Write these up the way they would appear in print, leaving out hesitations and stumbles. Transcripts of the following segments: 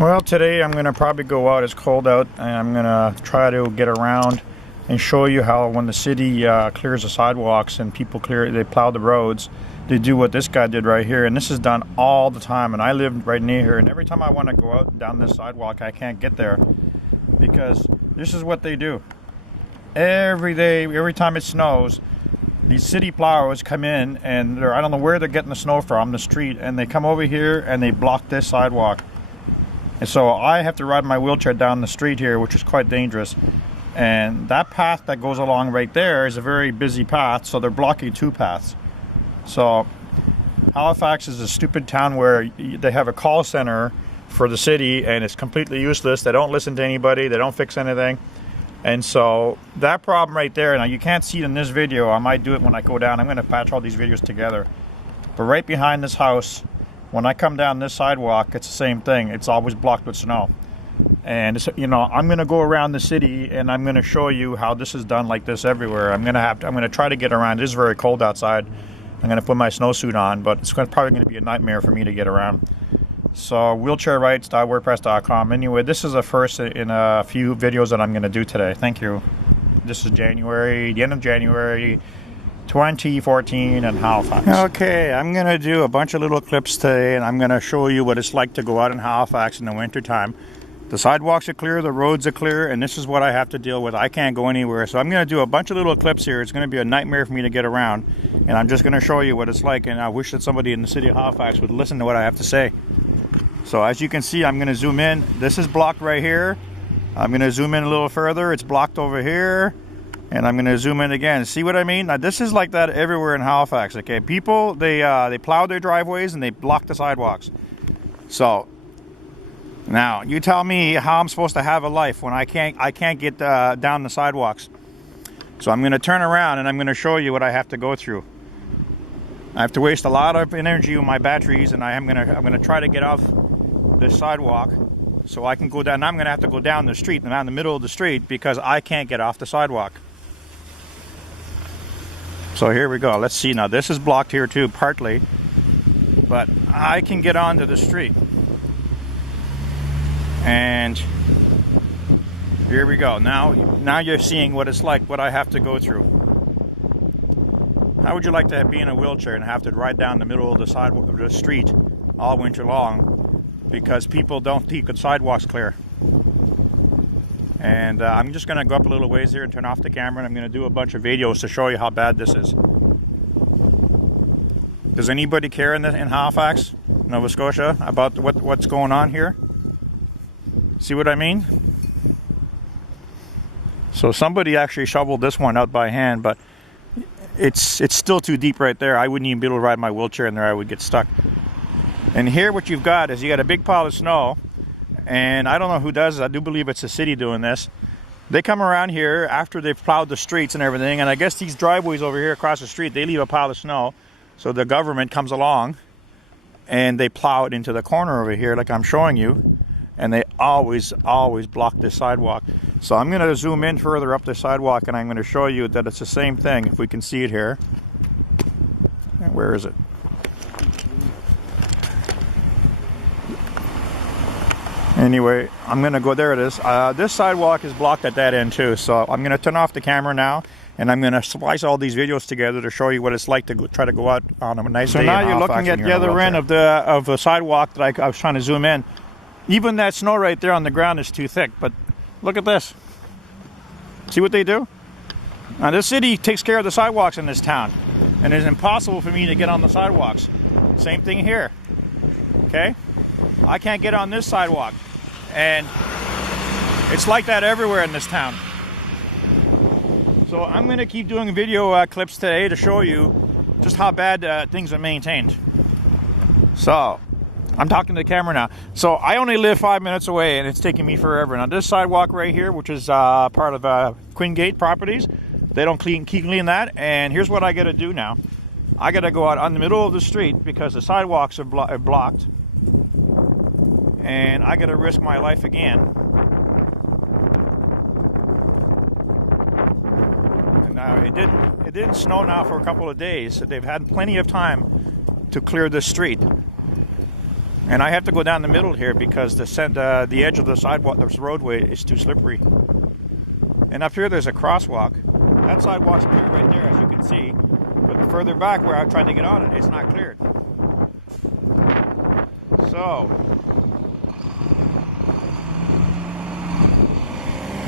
Well, today I'm going to probably go out. It's cold out, and I'm going to try to get around and show you how when the city clears the sidewalks and people they plow the roads, they do what this guy did right here. And this is done all the time, and I live right near here, and every time I want to go out down this sidewalk, I can't get there because this is what they do. Every day, every time it snows, these city plowers come in, and I don't know where they're getting the snow from, the street, and they come over here and they block this sidewalk. And so I have to ride my wheelchair down the street here, which is quite dangerous. And that path that goes along right there is a very busy path, so they're blocking two paths. So Halifax is a stupid town where they have a call center for the city, and it's completely useless. They don't listen to anybody. They don't fix anything. And so that problem right there, now you can't see it in this video. I might do it when I go down. I'm going to patch all these videos together. But right behind this house, when I come down this sidewalk, it's the same thing. It's always blocked with snow. And it's, you know, I'm going to go around the city and I'm going to show you how this is done like this everywhere. I'm going to try to get around. It is very cold outside. I'm going to put my snowsuit on, but it's probably going to be a nightmare for me to get around. So wheelchairrights.wordpress.com. Anyway, this is a first in a few videos that I'm going to do today. Thank you. This is January, the end of January 2014 in Halifax. Okay, I'm going to do a bunch of little clips today, and I'm going to show you what it's like to go out in Halifax in the winter time. The sidewalks are clear, the roads are clear, and this is what I have to deal with. I can't go anywhere, so I'm going to do a bunch of little clips here. It's going to be a nightmare for me to get around, and I'm just going to show you what it's like, and I wish that somebody in the city of Halifax would listen to what I have to say. So as you can see, I'm going to zoom in. This is blocked right here. I'm going to zoom in a little further. It's blocked over here. And I'm going to zoom in again. See what I mean? Now, this is like that everywhere in Halifax, okay? People, they plow their driveways and they block the sidewalks. So, now, you tell me how I'm supposed to have a life when I can't get down the sidewalks. So I'm going to turn around and I'm going to show you what I have to go through. I have to waste a lot of energy with my batteries, and I'm going to try to get off this sidewalk so I can go down. Now I'm going to have to go down the street, and I'm in the middle of the street because I can't get off the sidewalk. So here we go. Let's see now. This is blocked here too, partly, but I can get onto the street. And here we go. Now you're seeing what it's like, what I have to go through. How would you like to be in a wheelchair and have to ride down the middle of the sidewalk of the street all winter long because people don't keep the sidewalks clear? And I'm just going to go up a little ways here and turn off the camera, and I'm going to do a bunch of videos to show you how bad this is. Does anybody care in Halifax, Nova Scotia, about what's going on here? See what I mean? So somebody actually shoveled this one out by hand, but it's still too deep right there. I wouldn't even be able to ride my wheelchair in there. I would get stuck. And here what you've got is you got a big pile of snow. And I don't know who does it. I do believe it's the city doing this. They come around here after they've plowed the streets and everything, and I guess these driveways over here across the street, they leave a pile of snow. So the government comes along and they plow it into the corner over here like I'm showing you, and they always block this sidewalk. So I'm going to zoom in further up the sidewalk, and I'm going to show you that it's the same thing, if we can see it here. Where is it? Anyway, I'm going to go, there it is. This sidewalk is blocked at that end too, so I'm going to turn off the camera now, and I'm going to splice all these videos together to show you what it's like to try to go out on a nice day. So now you're looking at the other end of the sidewalk that I was trying to zoom in. Even that snow right there on the ground is too thick, but look at this. See what they do? Now this city takes care of the sidewalks in this town, and it's impossible for me to get on the sidewalks. Same thing here, okay? I can't get on this sidewalk. And it's like that everywhere in this town. So I'm going to keep doing video clips today to show you just how bad things are maintained. So I'm talking to the camera now. So I only live 5 minutes away, and it's taking me forever. Now this sidewalk right here, which is part of Queen Gate Properties, they don't keep cleaning that. And here's what I got to do now. I got to go out on the middle of the street because the sidewalks are blocked. And I got to risk my life again. And now it didn't snow now for a couple of days, so they've had plenty of time to clear this street. And I have to go down the middle here because the edge of the sidewalk, this roadway, is too slippery. And up here there's a crosswalk. That sidewalk's clear right there, as you can see. But further back where I tried to get on it, it's not cleared. So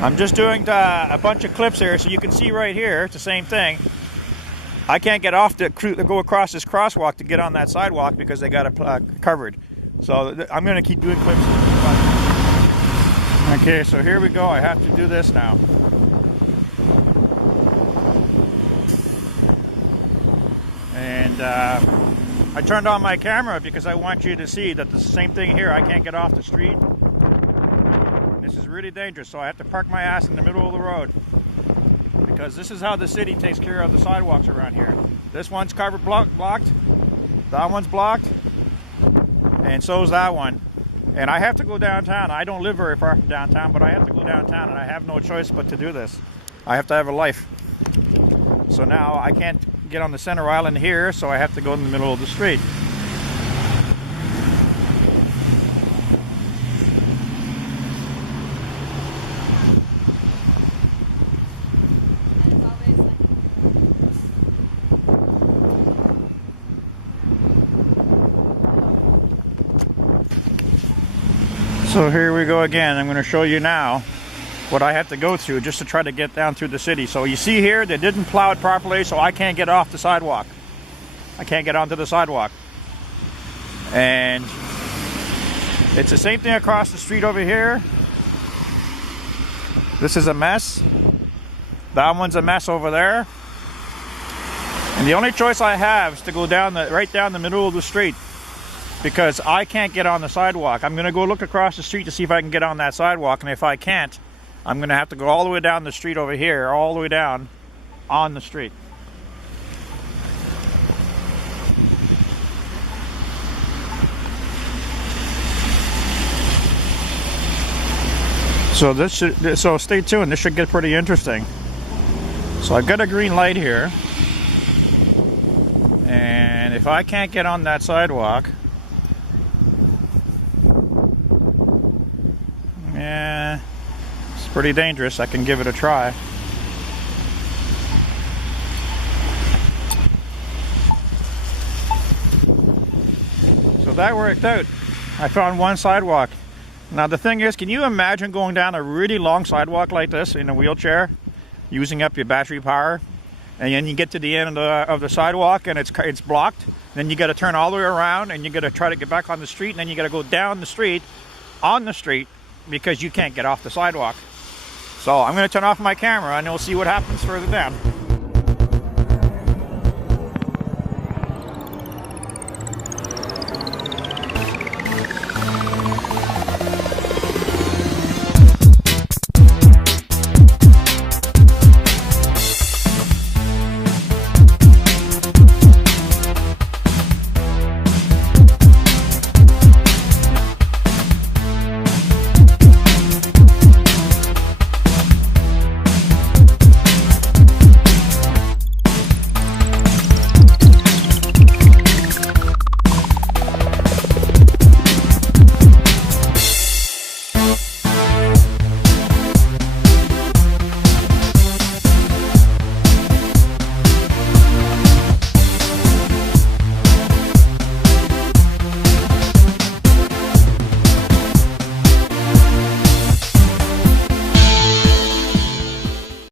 I'm just doing a bunch of clips here, so you can see right here, it's the same thing. I can't get off to go across this crosswalk to get on that sidewalk because they got it covered. So I'm going to keep doing clips. Okay, so here we go. I have to do this now. And I turned on my camera because I want you to see that the same thing here. I can't get off the street. This is really dangerous, so I have to park my ass in the middle of the road. Because this is how the city takes care of the sidewalks around here. This one's covered blocked, that one's blocked, and so is that one. And I have to go downtown. I don't live very far from downtown, but I have to go downtown, and I have no choice but to do this. I have to have a life. So now I can't get on the center island here, so I have to go in the middle of the street. So here we go again. I'm going to show you now what I have to go through just to try to get down through the city. So you see here, they didn't plow it properly, so I can't get off the sidewalk. I can't get onto the sidewalk. And it's the same thing across the street over here. This is a mess. That one's a mess over there. And the only choice I have is to go down right down the middle of the street, because I can't get on the sidewalk. I'm going to go look across the street to see if I can get on that sidewalk, and if I can't, I'm going to have to go all the way down the street over here, all the way down on the street. So stay tuned, this should get pretty interesting. So I've got a green light here, and if I can't get on that sidewalk, yeah, it's pretty dangerous. I can give it a try. So that worked out. I found one sidewalk. Now the thing is, can you imagine going down a really long sidewalk like this in a wheelchair, using up your battery power, and then you get to the end of the sidewalk and it's blocked. Then you got to turn all the way around, and you got to try to get back on the street, and then you got to go down the street, on the street, because you can't get off the sidewalk. So I'm going to turn off my camera and we'll see what happens further down.